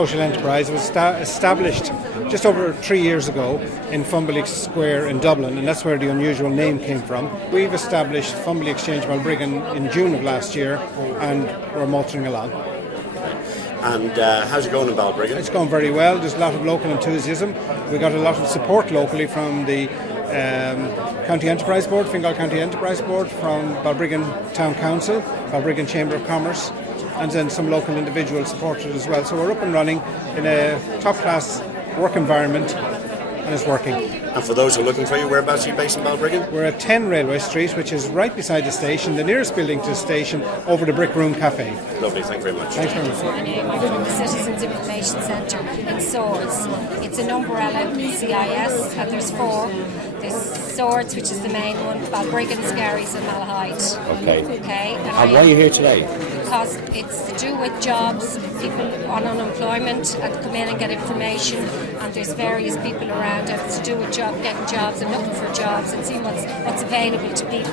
social enterprise. It was established just over 3 years ago in Fumble Square in Dublin, and that's where the unusual name came from. We've established Fumble Exchange Balbriggan in June of last year, and we're motoring along. And how's it going in Balbriggan? It's going very well. There's a lot of local enthusiasm. We got a lot of support locally from the County Enterprise Board, Fingal County Enterprise Board, from Balbriggan Town Council, Balbriggan Chamber of Commerce, and then some local individual supporters as well. So we're up and running in a top-class work environment, and it's working. And for those who are looking for you, whereabouts are you based in Balbriggan? We're at 10 Railway Street, which is right beside the station, the nearest building to the station, over the Brick Room Cafe. Lovely, thank you very much. Thanks very much. I'm from the Citizens Information Centre in Swords. It's an umbrella CIS, and there's 4. There's Swords, which is the main one, Balbriggan, Skerries and Malahide. Okay. And why are you here today? Because it's to do with jobs, people on unemployment, and come in and get information, and there's various people around, and it's to do with getting jobs and looking for jobs and seeing what's available to people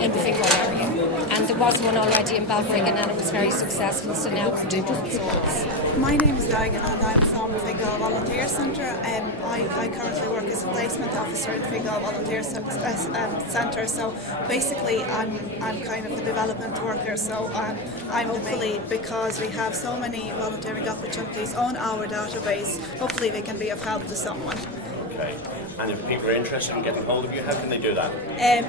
in the Fingal area. And there was one already in Balbriggan, and it was very successful, so now we're doing it in Swords. My name is Dag, and I'm from Fingal Volunteer Centre. I currently work as a placement officer in Fingal Volunteer Centre. So basically, I'm kind of a development worker. So I'm hopefully, because we have so many volunteering opportunities on our database, hopefully we can be of help to someone. Okay. And if people are interested in getting hold of you, how can they do that?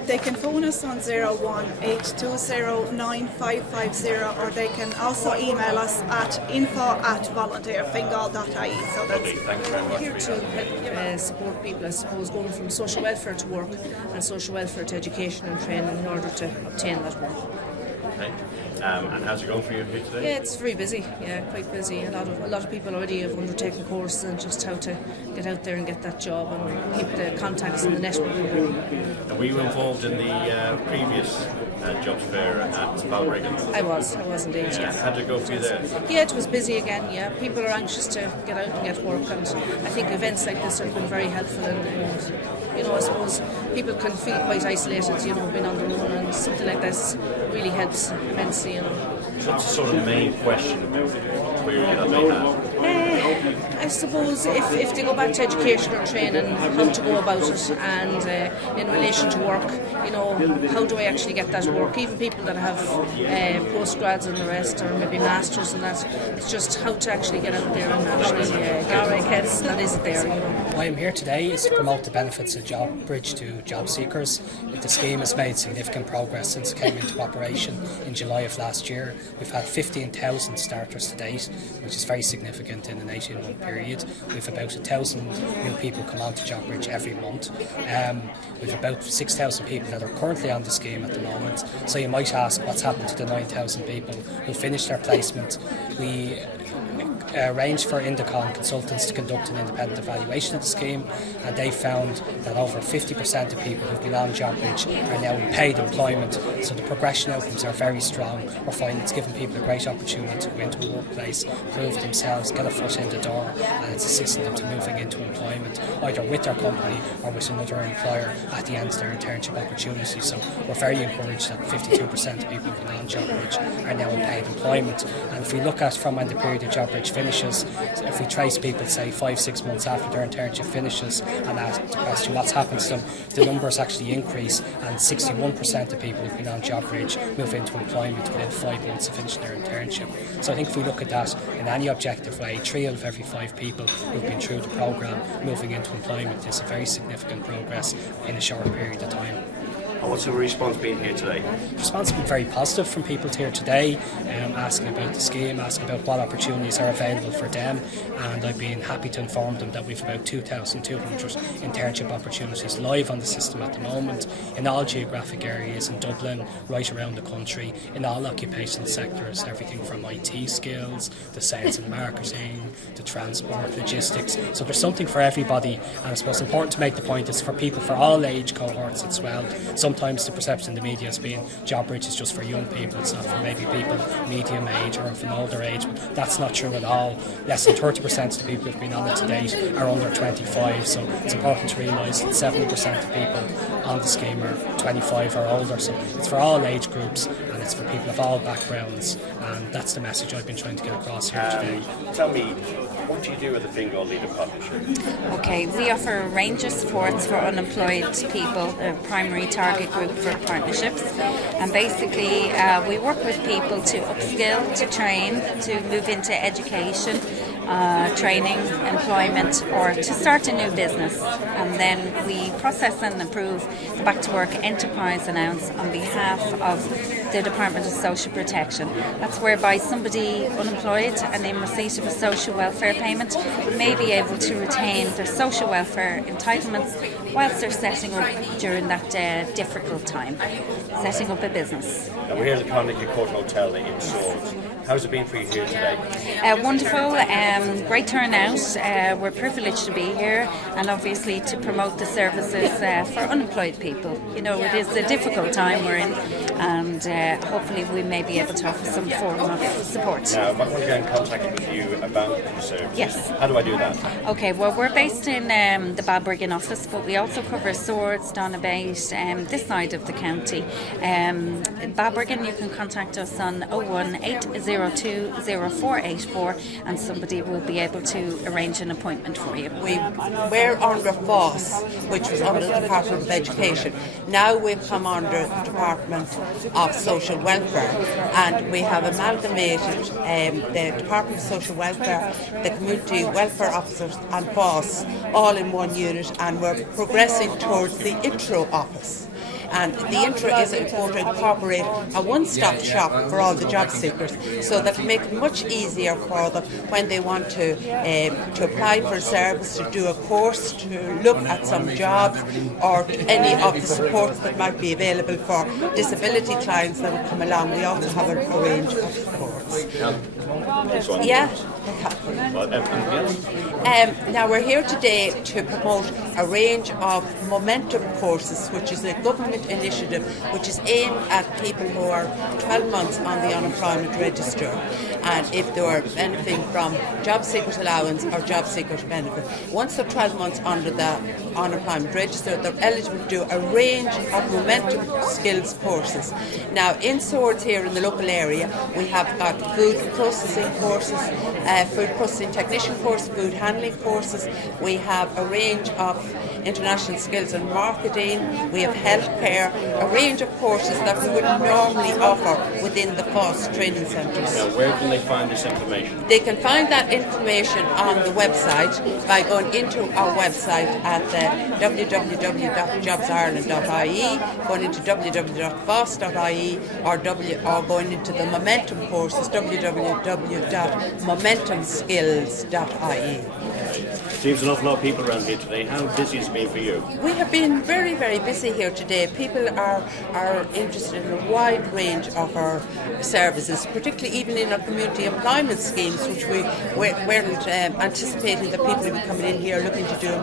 They can phone us on 018209550, or they can also email us at info@volunteerfingal.ie. So that's Thank you very much. Here to help support people, I suppose, going from social welfare to work and social welfare to education and training in order to obtain that work. Okay. And how's it going for you here today? Yeah, it's very busy. Yeah, quite busy. A lot of people already have undertaken courses on just how to get out there and get that job and keep the contacts in the network. And were you involved in the previous jobs fair at Balbriggan? I was indeed. Yeah. How did it go for you there? Yeah, it was busy again. Yeah, people are anxious to get out and get work, and I think events like this have been very helpful. And you know, I suppose people can feel quite isolated, you know, being on their own, and something like this really helps immensely, you know. What's the sort of main question about the query that they have? I suppose if they go back to education or training, how to go about it, and in relation to work, you know, how do I actually get that work? Even people that have postgrads and the rest, or maybe masters and that, it's just how to actually get out there and actually get that is there, you know. Why I'm here today is to promote the benefits of JobBridge to Jobseekers. The scheme has made significant progress since it came into operation in July of last year. We've had 15,000 starters to date, which is very significant in an 18-month period. We've about 1,000 new people come on to JobBridge every month. We've about 6,000 people that are currently on the scheme at the moment. So you might ask, what's happened to the 9,000 people who finished their placement? We arranged for Indicon consultants to conduct an independent evaluation of the scheme, and they found that over 50% of people who've been on JobBridge are now in paid employment, so the progression outcomes are very strong. We're finding it's given people a great opportunity to go into a workplace, prove themselves, get a foot in the door, and it's assisting them to moving into employment, either with their company or with another employer at the end of their internship opportunity. So we're very encouraged that 52% of people who've been on JobBridge are now in paid employment. And if we look at from when the period of JobBridge finishes, if we trace people, say 5-6 months after their internship finishes, and ask the question what's happened to them, the numbers actually increase, and 61% of people who've been on JobBridge move into employment within 5 months of finishing their internship. So I think if we look at that in any objective way, 3 out of every 5 people who've been through the programme moving into employment is a very significant progress in a short period of time. And what's the response been here today? The response has been very positive from people here today, asking about the scheme, asking about what opportunities are available for them, and I've been happy to inform them that we've about 2,200 internship opportunities live on the system at the moment in all geographic areas in Dublin, right around the country, in all occupational sectors, everything from IT skills, to sales and marketing, to transport, logistics. So there's something for everybody, and I suppose important to make the point is for people for all age cohorts as well. Sometimes the perception in the media has been JobBridge is just for young people, it's not for maybe people medium age or of an older age, but that's not true at all. Less than 30% of the people who've been on it to date are under 25, so it's important to realise that 70% of people on the scheme are 25 or older, so it's for all age groups and it's for people of all backgrounds, and that's the message I've been trying to get across here today. Tell me, What do you do with the Fingal Leader Partnership? Okay, we offer a range of supports for unemployed people, a primary target group for partnerships. And basically, we work with people to upskill, to train, to move into education, training, employment, or to start a new business. And then we process and approve the Back to Work Enterprise Allowance on behalf of the Department of Social Protection. That's whereby somebody unemployed and in receipt of a social welfare payment may be able to retain their social welfare entitlements whilst they're setting up during that difficult time, setting up a business. Now we're here at the Carnegie Court Hotel in Swords. How's it been for you here today? Wonderful, great turnout. We're privileged to be here and obviously to promote the services for unemployed people. You know, it is a difficult time we're in, and hopefully we may be able to offer some form of support. Now, if I want to get in contact with you about the services, Yes. How do I do that? Okay, well, we're based in the Balbriggan office, but we also cover Swords, Donabate, this side of the county. Balbriggan, you can contact us on 01802 0484 and somebody will be able to arrange an appointment for you. We were under FOSS, which was under the Department of Education. Now we've come under the Department of Social Welfare, and we have amalgamated the Department of Social Welfare, the Community Welfare Officers and FOSS all in one unit, and we're progressing towards the intro office. And the intro is going to incorporate a one-stop shop for all the job seekers, so that will make it much easier for them when they want to apply for a service, to do a course, to look at some jobs, or any of the supports that might be available for disability clients that will come along. We also have a range of supports. Yeah. Now we're here today to promote a range of momentum courses, which is a government initiative which is aimed at people who are 12 months on the unemployment register, and if they are benefiting from job seekers allowance or job seekers benefit. Once they're 12 months under the unemployment register, they're eligible to do a range of momentum skills courses. Now in Swords here in the local area, we have got food processing courses, food processing technician course, food handling courses. We have a range of international skills and marketing. We have healthcare, a range of courses that we would normally offer within the FOSS training centres. Now, where can they find this information? They can find that information on the website by going into our website at www.jobsireland.ie, going into www.foss.ie, or going into the Momentum courses, www.momentumskills.ie. Seems an awful lot of people around here today. How busy has it been for you? We have been very, very busy here today. People are interested in a wide range of our services, particularly even in our community employment schemes, which we weren't anticipating that people would be coming in here looking to do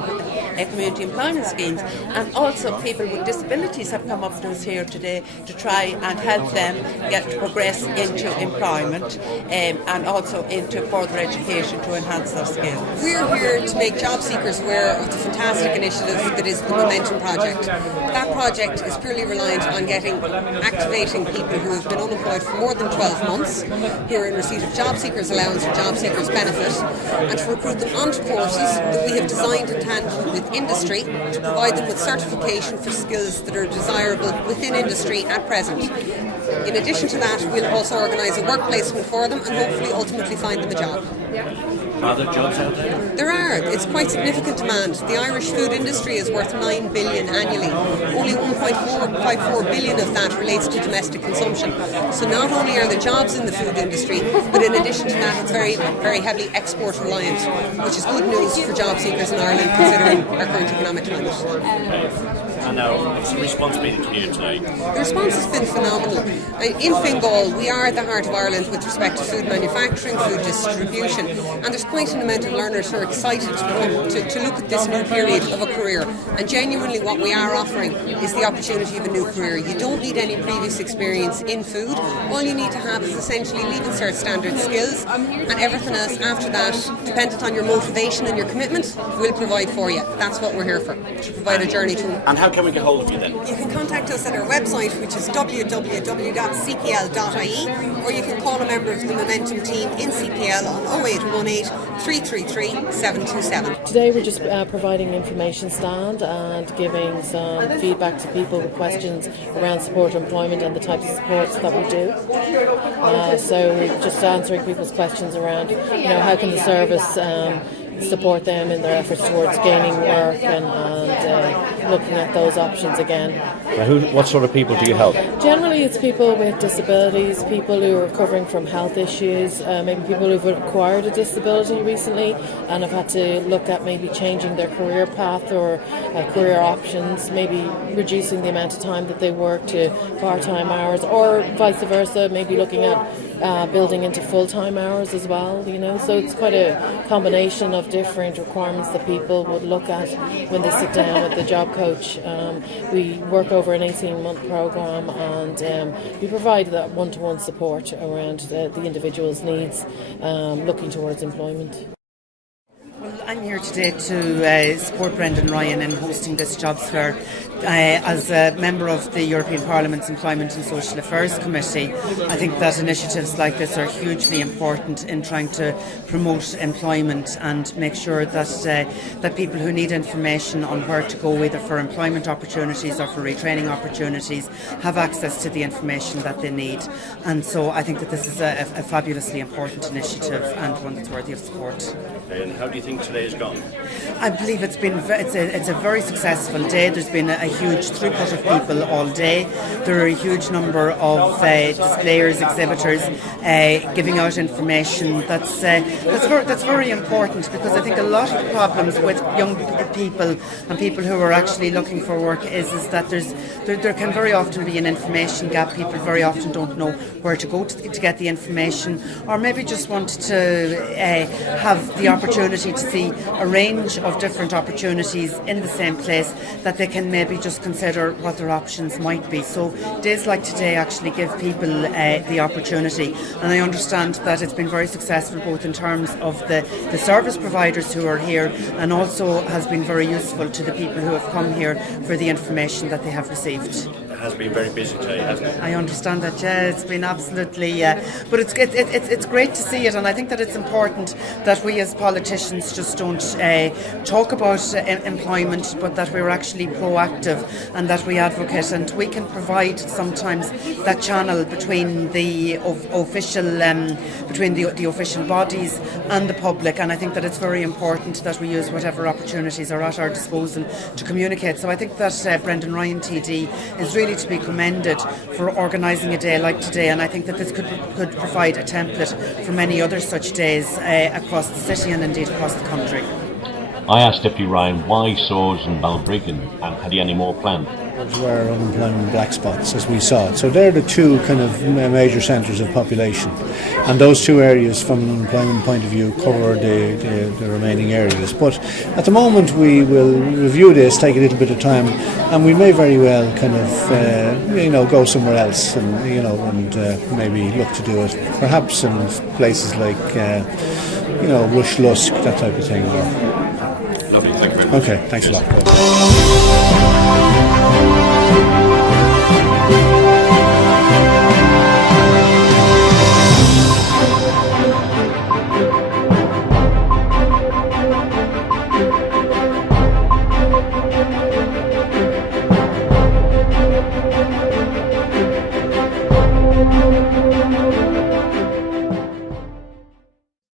community employment schemes. And also people with disabilities have come up to us here today to try and help them get to progress into employment and also into further education to enhance their skills. We're here to make job seekers aware of the fantastic initiative that is the Momentum Project. That project is purely reliant on activating people who have been unemployed for more than 12 months, who are in receipt of job seekers allowance or job seekers benefit, and to recruit them onto courses that we have designed in tandem with industry to provide them with certification for skills that are desirable within industry at present. In addition to that, we'll also organise a work placement for them and hopefully ultimately find them a job. Are there jobs out there? There are. It's quite significant demand. The Irish food industry is worth 9 billion annually. Only 1.54 billion of that relates to domestic consumption. So not only are there jobs in the food industry, but in addition to that, it's very, very heavily export reliant, which is good news for job seekers in Ireland considering our current economic climate. And now, what's the response been here today? The response has been phenomenal. In Fingal, we are at the heart of Ireland with respect to food manufacturing, food distribution, and there's quite an amount of learners who are excited to look at this new period of a career. And genuinely what we are offering is the opportunity of a new career. You don't need any previous experience in food. All you need to have is essentially Leaving Cert standard skills, and everything else after that, dependent on your motivation and your commitment, we'll provide for you. That's what we're here for, to provide a journey to. And how can can we get hold of you then? You can contact us at our website, which is www.cpl.ie, or you can call a member of the Momentum team in CPL on 0818 333 727. Today we're just providing an information stand and giving some feedback to people with questions around support employment and the types of supports that we do. So we're just answering people's questions around, how can the service support them in their efforts towards gaining work and looking at those options again. What sort of people do you help? Generally it's people with disabilities, people who are recovering from health issues, maybe people who've acquired a disability recently and have had to look at maybe changing their career path or career options, maybe reducing the amount of time that they work to part-time hours, or vice versa, maybe looking at building into full-time hours as well, so it's quite a combination of different requirements that people would look at when they sit down with the job coach. We work over an 18-month program and we provide that one-to-one support around the individual's needs looking towards employment. Well, I'm here today to support Brendan Ryan in hosting this jobs fair. As a member of the European Parliament's Employment and Social Affairs Committee, I think that initiatives like this are hugely important in trying to promote employment and make sure that people who need information on where to go, either for employment opportunities or for retraining opportunities, have access to the information that they need. And so I think that this is a fabulously important initiative and one that's worthy of support. And how do you think today has gone? I believe it's a very successful day. There's been a huge throughput of people all day. There are a huge number of displayers, exhibitors giving out information. That's very important, because I think a lot of the problems with young people and people who are actually looking for work is that there can very often be an information gap. People very often don't know where to go to get the information, or maybe just want to have the opportunity to see a range of different opportunities in the same place, that they can maybe just consider what their options might be. So days like today actually give people the opportunity, and I understand that it's been very successful both in terms of the service providers who are here, and also has been very useful to the people who have come here for the information that they have received. It has been very busy today, hasn't it? I understand that, it's been absolutely, but it's great to see it, and I think that it's important that we as politicians just don't talk about employment, but that we're actually proactive and that we advocate, and we can provide sometimes that channel between the official bodies and the public, and I think that it's very important that we use whatever opportunities are at our disposal to communicate. So I think that Brendan Ryan TD is really to be commended for organising a day like today, and I think that this could provide a template for many other such days across the city and indeed across the country. I asked Deputy Ryan why Swords and Balbriggan, and had he any more planned? Those were unemployment black spots, as we saw it. So they're the two kind of major centres of population, and those two areas from an unemployment point of view cover the remaining areas. But at the moment we will review this, take a little bit of time, and we may very well kind of go somewhere else and maybe look to do it perhaps in places like Rush Lusk, that type of thing. Lovely, thank you very much. Okay, thanks a lot.